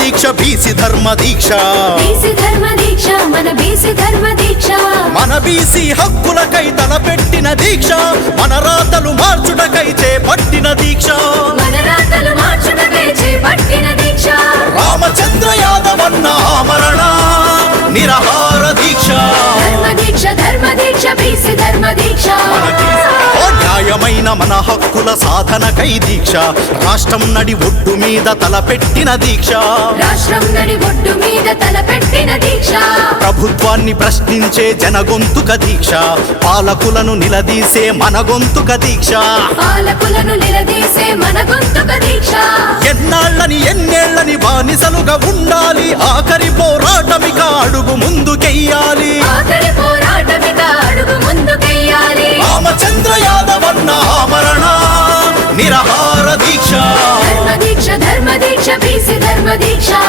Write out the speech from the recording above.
దీక్ష BC ధర్మ దీక్ష BC ధర్మ దీక్ష మన బీసీ ధర్మ దీక్ష మన బీసీ హక్కులకై తలపెట్టిన దీక్ష మన రాతలు మార్చుటకై చేపట్టిన దీక్ష మన రాతలు మార్చుటకై చేపట్టిన దీక్ష రామచంద్ర యాదవన్న ఆమరణ నిరహార దీక్ష ధర్మ దీక్ష బీసీ ధర్మ దీక్ష ఓ న్యాయమైన మన హక్కుల సాధనకై దీక్ష రాష్ట్రం నడి ఒడ్డు మీద తలపెట్టిన దీక్ష రాష్ట్రం నడి ఒడ్డు మీద తలపెట్టిన దీక్ష ప్రభుత్వాన్ని ప్రశ్నించే జనగొంతుక దీక్ష పాలకులను నిలదీసే మన గొంతుక దీక్ష పాలకులను నిలదీసే మన గొంతుక దీక్ష ఎన్నేళ్ళని బానిసలుగా ఉండాలి ఆఖరి పోరాటమిక అడుగు ముందుకెయ్యాలి ఆఖరి పోరాటమిక అడుగు ముందుకెయ్యాలి రామచంద్ర యాదవన్న ఆమరణ నిరహార దీక్ష ధర్మ దీక్ష బీసీ ధర్మ దీక్ష